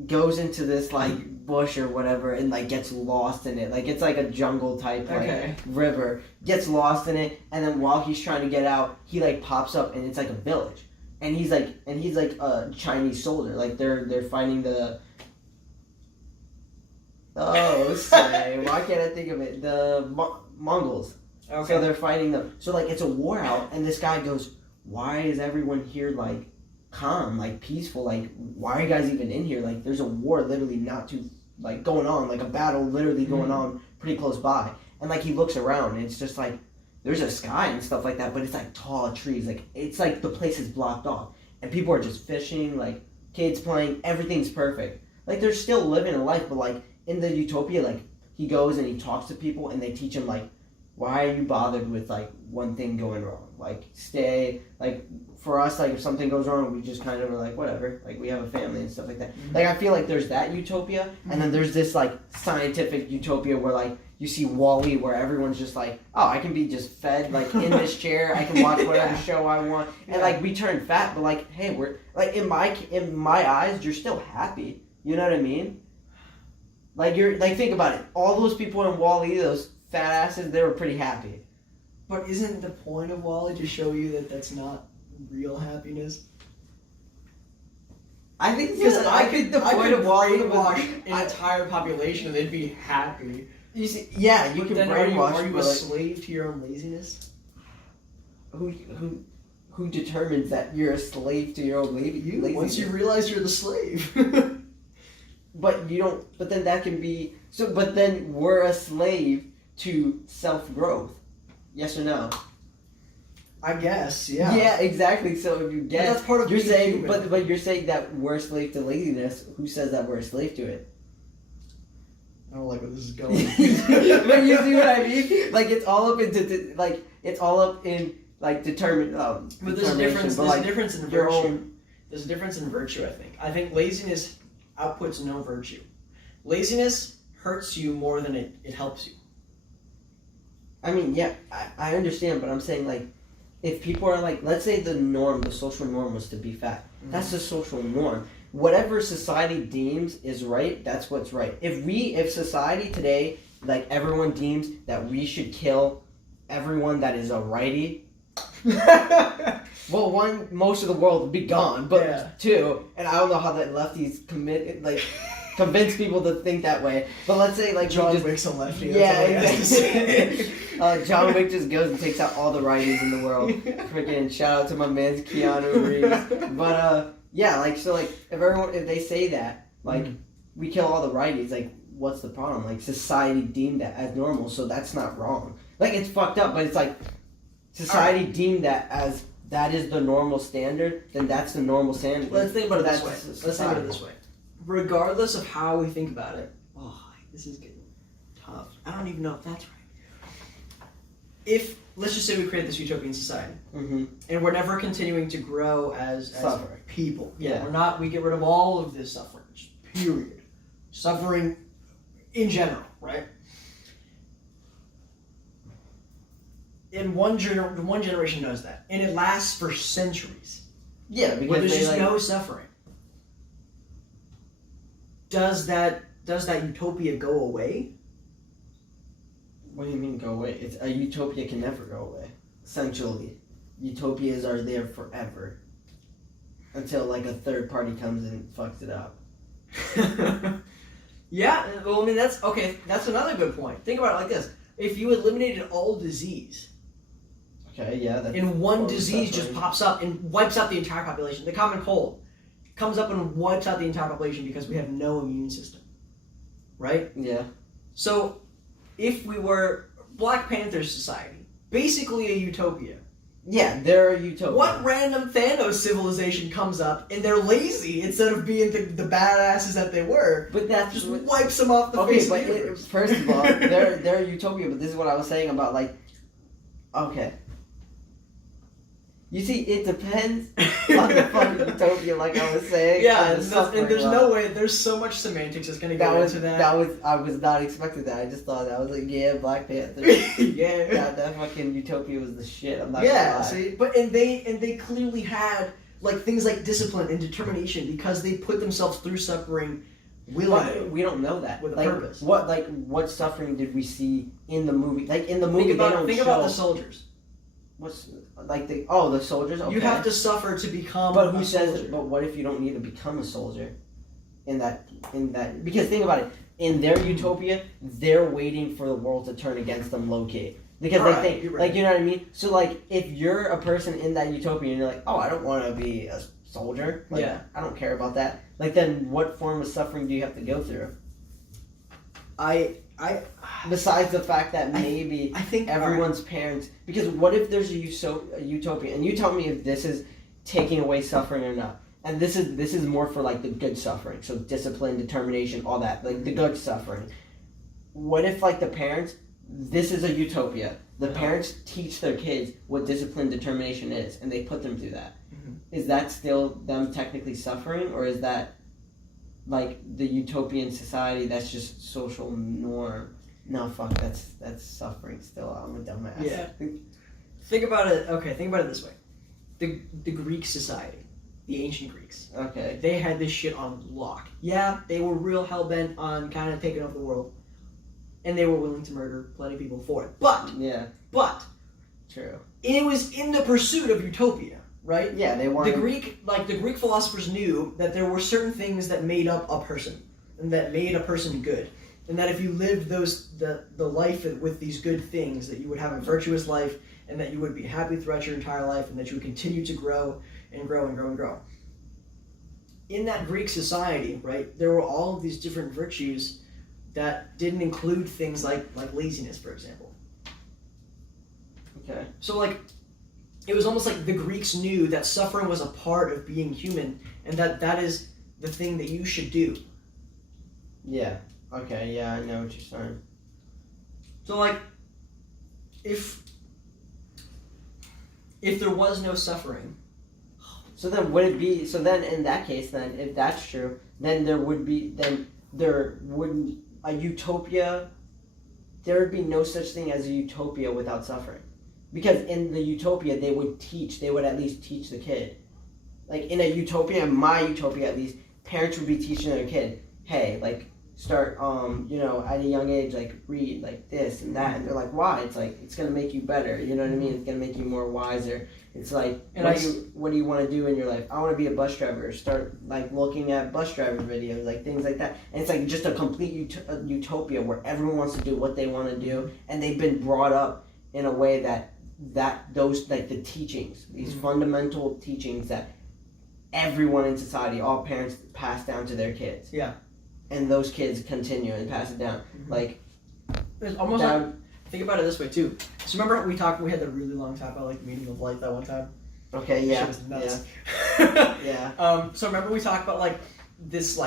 Goes into this like bush or whatever and like gets lost in it. Like it's like a jungle type river. Gets lost in it, and then while he's trying to get out, he like pops up and it's like a village. And he's like a Chinese soldier. Like they're fighting the why can't I think of it? The Mongols. Okay. So they're fighting them. So like it's a war out, and this guy goes, why is everyone here like calm, like peaceful, like why are you guys even in here? Like there's a war literally not too like going on, like a battle literally going on pretty close by. And like he looks around and it's just like there's a sky and stuff like that, but it's like tall trees, like it's like the place is blocked off and people are just fishing, like kids playing, everything's perfect. Like they're still living a life, but like in the utopia, like he goes and he talks to people and they teach him like, why are you bothered with like one thing going wrong? Like stay, like for us, like if something goes wrong, we just kind of are like, whatever, like we have a family and stuff like that. Like I feel like there's that utopia, and then there's this like scientific utopia where like you see Wall-E where everyone's just like, oh, I can be just fed like in this chair, I can watch whatever show I want, and like we turn fat, but like, hey, we're like in my eyes, you're still happy. You know what I mean? Like you're like, think about it. All those people in Wall-E, those fat asses, they were pretty happy. But isn't the point of Wall-E to show you that that's not real happiness? I think Because I think the point of Wall-E was an entire population and they'd be happy. you see, yeah, you But can then brainwash. are you a but, like, slave to your own laziness? who determines that you're a slave to your own laziness? Once you realize you're the slave. But you don't. But then that can be so. But then we're a slave to self growth. Yes or no? I guess, yeah. Yeah, exactly. So if you But get, that's part of you're being saying, human. but you're saying that we're a slave to laziness. Who says that we're a slave to it? I don't like where this is going. But you see what I mean? Like it's all up into like it's all up in like determine. But there's a difference. But, There's like, a difference in your virtue. own. There's a difference in virtue. I think. I think laziness outputs no virtue. Laziness hurts you more than it helps you. I mean, yeah, I understand, but I'm saying like, if people are like, let's say the norm, the social norm was to be fat. Mm-hmm. That's the social norm. Whatever society deems is right, that's what's right. If society today, like everyone deems that we should kill everyone that is a righty, well, one, most of the world would be gone, but Yeah. two, and I don't know how the lefties convince people to think that way. But let's say like John we just, Wick's a lefty. yeah, That's all he has to say. exactly. John Wick just goes and takes out all the righties in the world. Freaking shout out to my man's Keanu Reeves. But yeah, like so, like if they say that, like we kill all the righties, like what's the problem? Like society deemed that as normal, so that's not wrong. Like it's fucked up, but it's like society deemed that as that is the normal standard, then that's the normal standard. Let's think about it this way. That's Let's think about society. it this way. Regardless of how we think about it, this is getting tough. I don't even know if that's right. If let's just say we create this utopian society, and we're never continuing to grow as Suffering. people. Yeah. We're not. We get rid of all of this suffering. Period. Suffering in general, right? In one generation does that, and it lasts for centuries. Yeah, because Where there's they, just like, no suffering. Does that utopia go away? What do you mean go away? It's a utopia can never go away. Essentially, utopias are there forever until like a third party comes and fucks it up. Yeah, well, I mean that's okay. That's another good point. Think about it like this: if you eliminated all disease, Okay, yeah, that's and one well, disease just suffering. pops up and wipes out the entire population, the common cold comes up and wipes out the entire population because we have no immune system, right? Yeah. So, if we were Black Panther society, basically a utopia. Yeah, they're a utopia. What random Thanos civilization comes up and they're lazy instead of being the badasses that they were? But that's Just what, wipes them off the okay. face But of the universe. first of all, they're a utopia. But this is what I was saying about like, okay. You see, it depends on the fucking utopia, like I was saying. Yeah, and the and there's suffering no way. There's so much semantics that's gonna That go was into that. I was not expecting that. I just thought I was like, yeah, Black Panther. Yeah. that fucking utopia was the shit. I'm not Yeah. gonna lie. See, but they clearly had like things like discipline and determination because they put themselves through suffering willingly. But we don't know that. With a like, purpose. What suffering did we see in the movie? Like in the movie, Think they don't think show about the soldiers. what's like the soldiers. Okay. You have to suffer to become. But who a says? soldier. But what if you don't need to become a soldier? In that, because think about it. In their utopia, they're waiting for the world to turn against them, locate. Because Right, they think, you're right. like, you know what I mean. So, like, if you're a person in that utopia and you're like, oh, I don't want to be a soldier. Like, Yeah. I don't care about that. Like, then what form of suffering do you have to go through? Besides the fact that maybe I think everyone's parents, because what if there's a utopia, and you tell me if this is taking away suffering or not. And this is more for like the good suffering, so discipline, determination, all that, like the good suffering. What if like the parents, this is a utopia, the parents teach their kids what discipline, determination is, and they put them through that. Is that still them technically suffering, or is that like the utopian society that's just social norm? No, fuck. That's suffering. Still, I'm a dumbass. Yeah. Think about it. Okay, think about it this way: the Greek society, the ancient Greeks. Okay. They had this shit on lock. Yeah, they were real hell bent on kind of taking over the world, and they were willing to murder plenty of people for it. But True. it was in the pursuit of utopia, right? Yeah, they wanted The Greek philosophers knew that there were certain things that made up a person, and that made a person good, and that if you lived the life with these good things, that you would have a virtuous life, and that you would be happy throughout your entire life, and that you would continue to grow and grow and grow and grow. In that Greek society, right, there were all of these different virtues that didn't include things like laziness, for example. Okay. So it was almost like the Greeks knew that suffering was a part of being human, and that is the thing that you should do. Yeah. Okay. Yeah, I know what you're saying. So if there was no suffering, so then would it be? So then in that case, then if that's true, then there wouldn't a utopia. There would be no such thing as a utopia without suffering. Because in the utopia, they would at least teach the kid. Like in a utopia, in my utopia at least, parents would be teaching their kid, hey, start, at a young age, read, this and that. And they're like, why? It's it's going to make you better. You know what I mean? It's going to make you more wiser. It's what do you want to do in your life? I want to be a bus driver. Start, looking at bus driver videos, things like that. And it's just a complete utopia where everyone wants to do what they want to do. And they've been brought up in a way that those the teachings, these fundamental teachings that everyone in society, all parents pass down to their kids. Yeah. And those kids continue and pass it down. It's almost think about it this way too. So remember we had the really long talk about the meaning of life that one time? Okay, yeah. Shit was nuts. Yeah. So remember we talked about this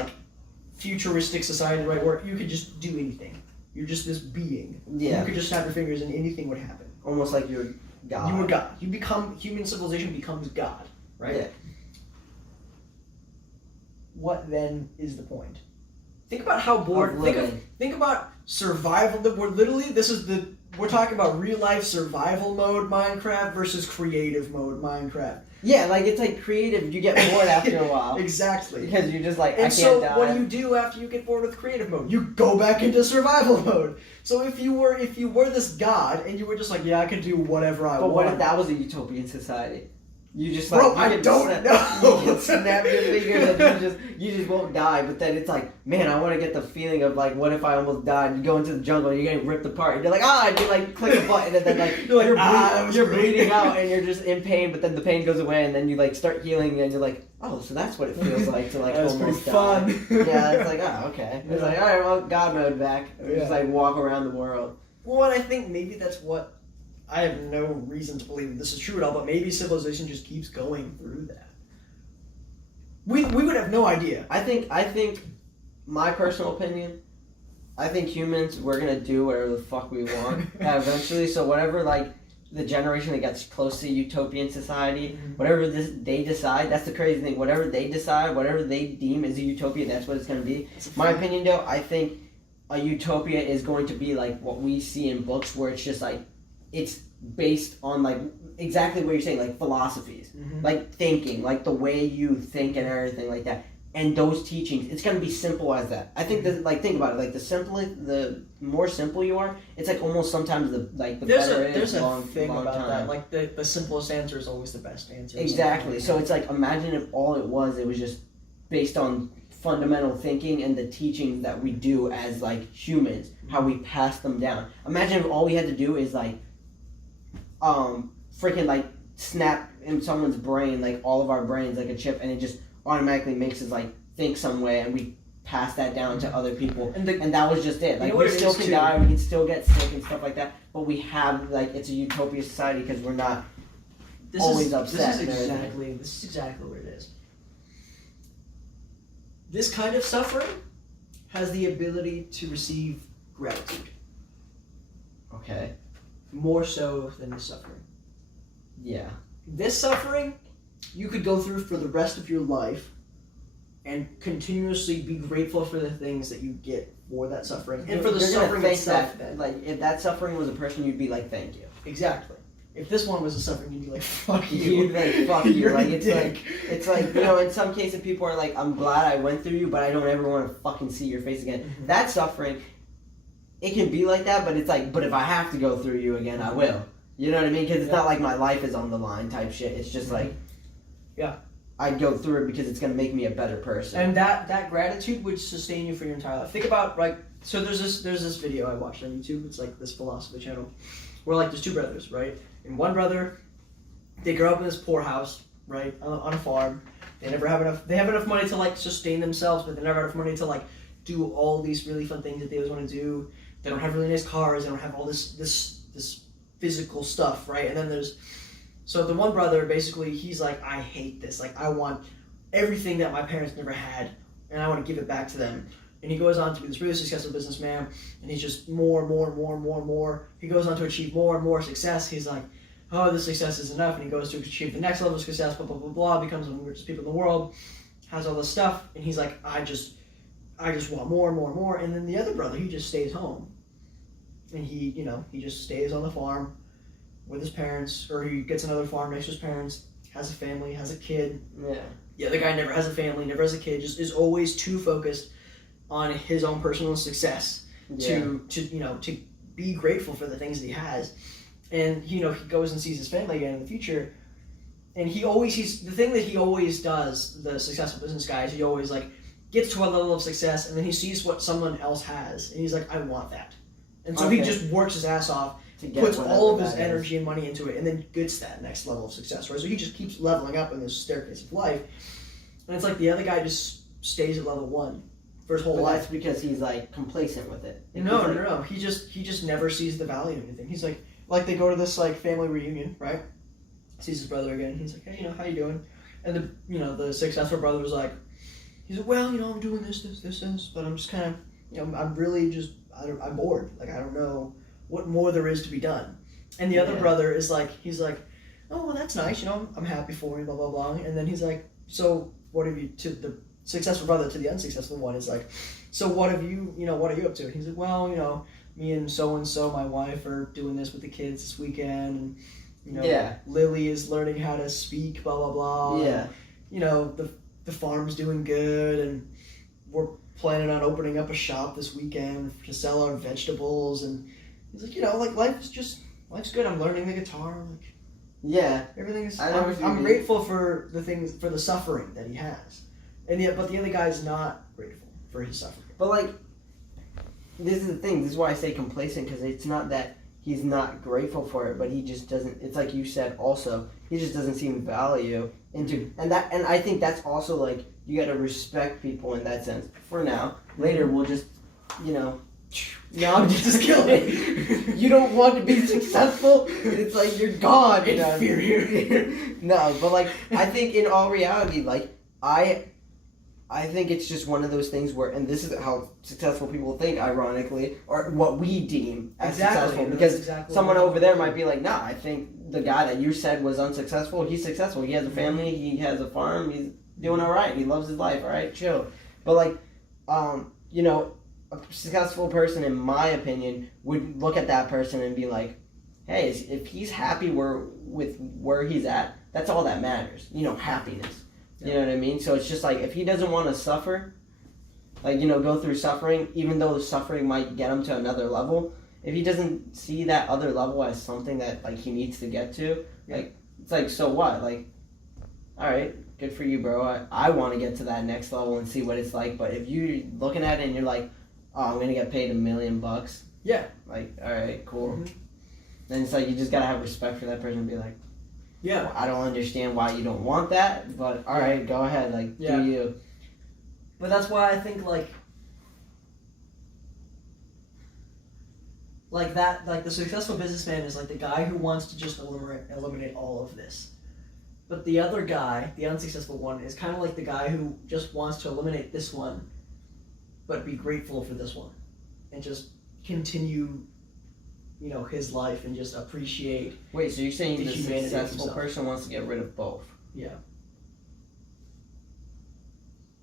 futuristic society, right, where you could just do anything. You're just this being. Yeah. You could just snap your fingers and anything would happen. Almost like you're God. You were God. Human civilization becomes God, right? Yeah. What then is the point? Think about how bored. Think about survival. We're talking about real life survival mode Minecraft versus creative mode Minecraft. Yeah, it's creative. You get bored after a while. Exactly. Because you're just and I can't so die. What do you do after you get bored with creative mode? You go back into survival mode. So if you were this god and you were just I could do whatever I want. But what if that was a utopian society? You just I don't know. You can snap your fingers and you just won't die. But then it's man, I want to get the feeling of what if I almost died? You go into the jungle, you're getting ripped apart, and you're and you click a button, and then you're bleeding out, and you're just in pain. But then the pain goes away, and then you start healing, and you're oh, so that's what it feels like to almost die. Fun. Yeah, it's oh, okay. It's all right, well, God mode back. Just walk around the world. Well, and I think maybe that's what. I have no reason to believe that this is true at all, but maybe civilization just keeps going through that. We would have no idea. I think, my personal opinion, I think humans, we're gonna do whatever the fuck we want eventually. So whatever the generation that gets close to utopian society, whatever they decide, that's the crazy thing. Whatever they decide, whatever they deem is a utopia, that's what it's gonna be. My opinion, though, I think a utopia is going to be what we see in books, where it's just it's based on exactly what you're saying, philosophies, thinking, the way you think and everything like that. And those teachings, it's gonna be simple as that. I think that think about it, the more simple you are, it's almost sometimes the better it is. There's a thing about time. That. The simplest answer is always the best answer. Exactly. So it's imagine if all it was just based on fundamental thinking and the teachings that we do as humans, how we pass them down. Imagine if all we had to do is freaking snap in someone's brain, all of our brains, a chip, and it just automatically makes us think some way, and we pass that down to other people, and that was just it. We still can die, we can still get sick and stuff like that, but we have it's a utopia society because we're not always upset. This is exactly what it is. This kind of suffering has the ability to receive gratitude. Okay. More so than the suffering. Yeah. This suffering, you could go through for the rest of your life and continuously be grateful for the things that you get for that suffering and for the You're gonna suffering thank itself. that, like if that suffering was a person, you'd be like, thank you. Exactly. If this one was a suffering, you'd be like, fuck you. You'd be like, fuck you. You're Like a it's dick. like you know, in some cases people are like, I'm glad I went through you, but I don't ever want to fucking see your face again. Mhm. That suffering, it can be like that, but it's like, but if I have to go through you again, I will. You know what I mean? Because it's not like my life is on the line type shit. It's just like, yeah, I'd go through it because it's gonna make me a better person. and that gratitude would sustain you for your entire life. Think about like, so there's this video I watched on YouTube. It's like this philosophy channel, where like there's two brothers, right? And one brother, they grow up in this poor house, right, on a farm. They never have enough. They have enough money to like sustain themselves, but they never have enough money to like do all these really fun things that they always want to do. They don't have really nice cars. They don't have all this physical stuff, right? And then there's so the one brother basically he's like, I hate this. Like I want everything that my parents never had, and I want to give it back to them. And he goes on to be this really successful businessman, and he's just more. He goes on to achieve more and more success. He's like, oh, this success is enough, and he goes to achieve the next level of success, blah, blah, blah, blah, becomes one of the richest people in the world, has all this stuff, and he's like, I just want more and more. And then the other brother, he just stays home. And he just stays on the farm with his parents, or he gets another farm next to his parents, has a family, has a kid. Yeah. The other guy never has a family, never has a kid, just is always too focused on his own personal success to be grateful for the things that he has. And he goes and sees his family again in the future, and he's the thing that he always does, the successful business guy, is he always like gets to a level of success, and then he sees what someone else has, and he's like, I want that. And so he just works his ass off, puts all of his energy and money into it, and then gets that next level of success. Right? So he just keeps leveling up in this staircase of life, and it's like the other guy just stays at level 1 for his whole life. That's because he's like complacent with it. No. He just never sees the value in anything. He's like they go to this like family reunion, right? Sees his brother again. He's like, hey, how you doing? And the successful brother was like, he's like, well, I'm doing this, but I'm just kind of, I'm really just, I'm bored. Like I don't know what more there is to be done. And the other brother is like, he's like, oh, well, that's nice. I'm happy for you, blah blah blah. And then he's like, so what have you to the successful brother to the unsuccessful one is like, so what have you, what are you up to? And he's like, well, me and so, my wife, are doing this with the kids this weekend, and, Lily is learning how to speak, blah, blah, blah. Yeah. And, the farm's doing good, and we're planning on opening up a shop this weekend to sell our vegetables, and he's like, life's good. I'm learning the guitar, like, yeah. everything is, I'm grateful for the things, for the suffering that he has. But the other guy's not grateful for his suffering. But like, this is the thing. This is why I say complacent, because it's not that he's not grateful for it, but he just doesn't. It's like you said. Also, he just doesn't see value into, and I think that's also like you got to respect people in that sense. For now, later we'll just, No, I'm just kidding. You don't want to be successful. It's like you're gone. Inferior. No, but like I think in all reality, like I think it's just one of those things where, and this is how successful people think, ironically, or what we deem as successful. Because someone over there might be like, nah, I think the guy that you said was unsuccessful, he's successful. He has a family, he has a farm, he's doing all right, he loves his life, all right, chill. But like, a successful person, in my opinion, would look at that person and be like, hey, if he's happy with where he's at, that's all that matters. Happiness. You know what I mean? So it's just like, if he doesn't want to suffer, like, go through suffering, even though the suffering might get him to another level, if he doesn't see that other level as something that, like, he needs to get to, like, it's like, so what? Like, all right, good for you, bro. I want to get to that next level and see what it's like. But if you're looking at it and you're like, oh, I'm going to get paid $1 million. Yeah. Like, all right, cool. Mm-hmm. Then it's like, you just got to have respect for that person and be like, yeah, well, I don't understand why you don't want that, but all right, go ahead, like, do you. But that's why I think, like that, like the successful businessman is like the guy who wants to just eliminate all of this. But the other guy, the unsuccessful one, is kind of like the guy who just wants to eliminate this one, but be grateful for this one, and just continue his life and just appreciate. Wait, so you're saying the successful person wants to get rid of both? Yeah.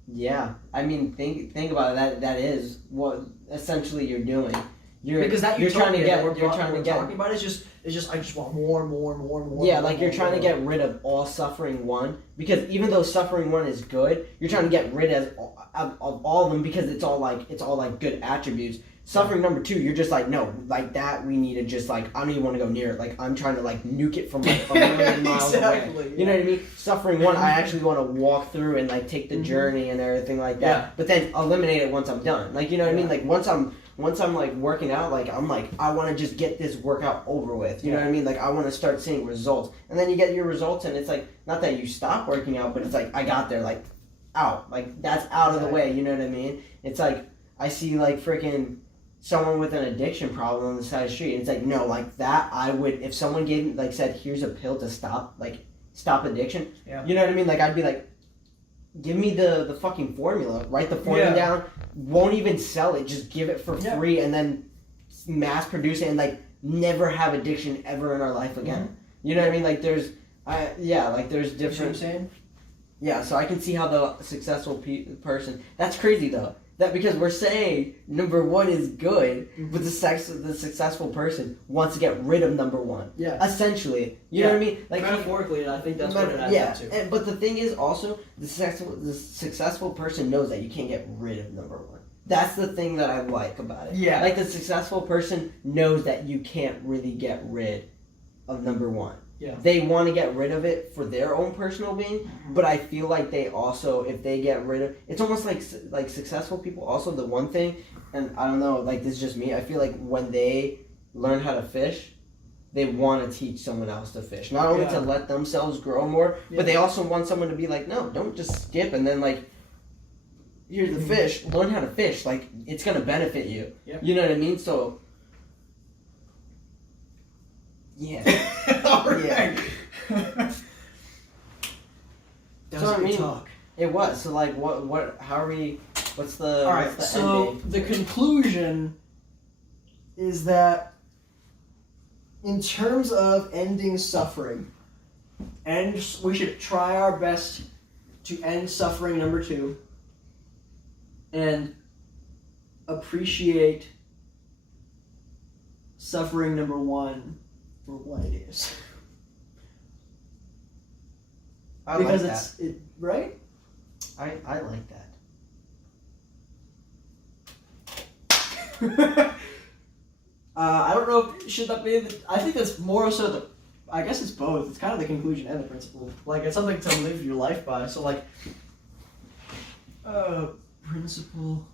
Yeah, I mean, think about it. That is what essentially you're doing. Because that you're trying to get talking about it's just I just want more. Yeah, like you're trying to get rid of all suffering one, because even though suffering one is good, you're trying to get rid of all of them because it's all like good attributes. Suffering number two, you're just like, no, like that we need to just like, I don't even want to go near it. Like I'm trying to like nuke it from like a million miles away. You know what I mean? Suffering one, I actually want to walk through and like take the journey and everything like that. Yeah. But then eliminate it once I'm done. Like, you know what I mean? Like once I'm like working out, like I'm like, I want to just get this workout over with. You know what I mean? Like I want to start seeing results. And then you get your results and it's like, not that you stop working out, but it's like, I got there, like out. Like that's out of the way. You know what I mean? It's like, I see like freaking someone with an addiction problem on the side of the street. And it's like, no, like that I would, if someone gave me, like said, here's a pill to stop addiction. Yeah. You know what I mean? Like I'd be like, give me the fucking formula. Write the formula down. Won't even sell it. Just give it for free and then mass produce it and like never have addiction ever in our life again. Mm-hmm. You know what I mean? Like there's, there's different. You know what I'm saying? Yeah. So I can see how the successful person. That's crazy though. That because we're saying number one is good, but the successful person wants to get rid of number one. Yeah. Essentially, you know what I mean? Like metaphorically, I think that's what it adds up to. But the thing is also the successful person knows that you can't get rid of number one. That's the thing that I like about it. Yeah. Like the successful person knows that you can't really get rid of number one. Yeah. They want to get rid of it for their own personal being, but I feel like they also, if they get rid of, it's almost like successful people also, the one thing, and I don't know, like this is just me, I feel like when they learn how to fish, they want to teach someone else to fish. Not only to let themselves grow more, but they also want someone to be like, no, don't just skip and then like, here's the fish, learn how to fish, like it's going to benefit you. Yep. You know what I mean? So, yeah. All right. That was a good talk. It was. So like how are we, what's the All right. What's the so ending? The conclusion is that in terms of ending suffering, we should try our best to end suffering number two and appreciate suffering number one for what it is. Because like it's that. Right? I like that. I don't know if should that be. I think that's more so I guess it's both. It's kind of the conclusion and the principle. Like it's something to live your life by. So like, principle.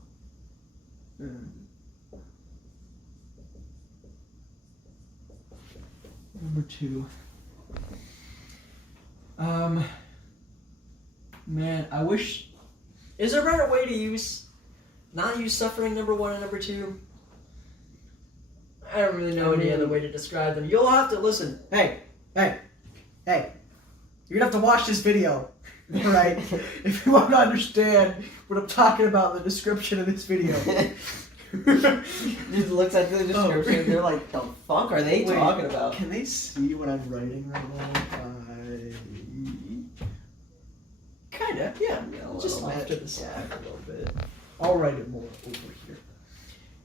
Number two. Man, I wish. Is there a better way to not use suffering number one and number two? I don't really know any other way to describe them. You'll have to listen. Hey. You're gonna have to watch this video, right? If you want to understand what I'm talking about in the description of this video. Just looks at the description and they're like, the fuck are they talking about? Can they see what I'm writing right now? Kinda, yeah. Just off to the side a little bit. I'll write it more over here.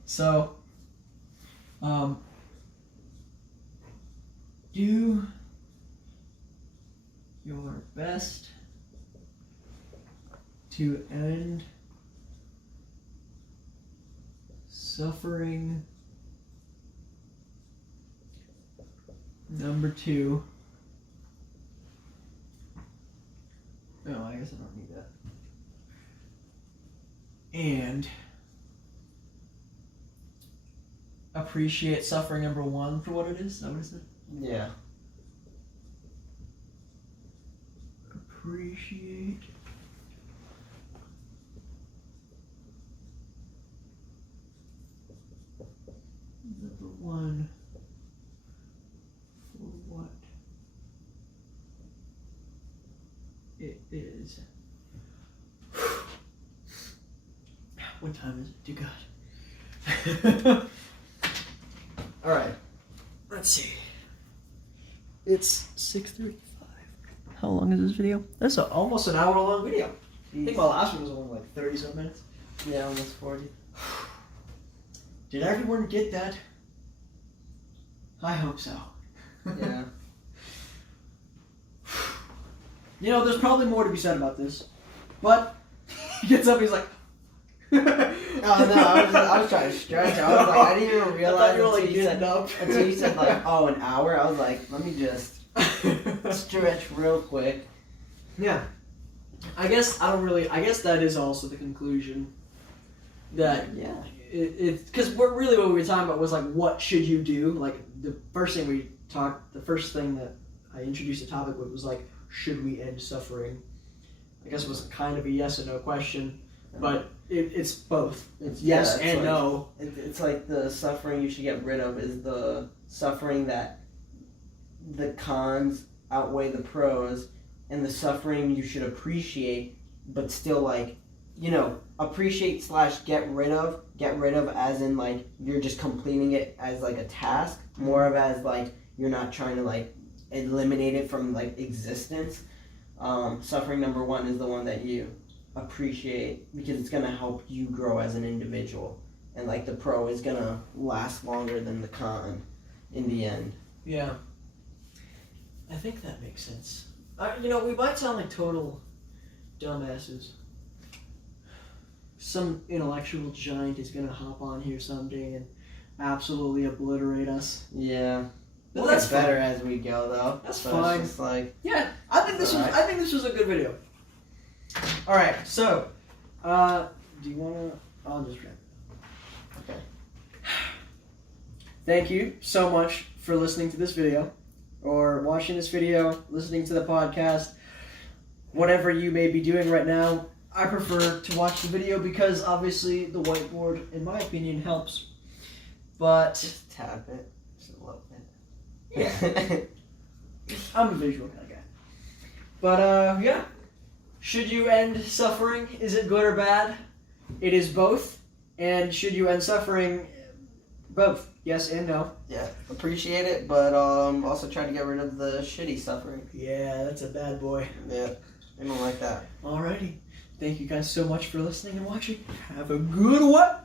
So, do your best to end suffering number two. Oh, I guess I don't need that. And appreciate suffering number one for what it is. Is that what it said? Yeah. Appreciate number one for what it is. What time is it? Dear God. All right. Let's see. It's 6:35. How long is this video? That's almost an hour long video. I think my last one was only like 30-some minutes. Yeah, almost 40. Did everyone get that? I hope so. Yeah. You know, there's probably more to be said about this, but he gets up. He's like, Oh no, I was trying to stretch. I was like, I didn't even realize you were like getting up until you said like, oh, an hour. I was like, let me just stretch real quick. Yeah. I guess that is also the conclusion. That Yeah. Because what we were talking about was like, what should you do? Like the first thing that I introduced the topic with was like, should we end suffering? I guess it was kind of a yes and no question, but it's both. It's yes and like, no. It's like the suffering you should get rid of is the suffering that the cons outweigh the pros, and the suffering you should appreciate, but still like, you know, appreciate / get rid of as in like you're just completing it as like a task, more of as like you're not trying to like eliminate it from like existence. Suffering number 1 is the one that you appreciate because it's gonna help you grow as an individual, and like the pro is gonna last longer than the con in the end. Yeah, I think that makes sense. You know, we might sound like total dumbasses. Some intellectual giant is gonna hop on here someday and absolutely obliterate us. Yeah. But We'll that's get better fine. as we go, though. That's so fine. It's just like, Yeah, I think this was a good video. All right, so do you wanna? I'll just wrap. okay. Thank you so much for listening to this video, or watching this video, listening to the podcast, whatever you may be doing right now. I prefer to watch the video because obviously the whiteboard, in my opinion, helps. But Just tap it. Just a little bit. yeah, I'm a visual kind of guy. But yeah, should you end suffering? Is it good or bad? It is both. And should you end suffering? Both. Yes and no. Yeah, appreciate it, but also try to get rid of the shitty suffering. Yeah, that's a bad boy. Yeah, I don't like that. Alrighty. Thank you guys so much for listening and watching. Have a good one.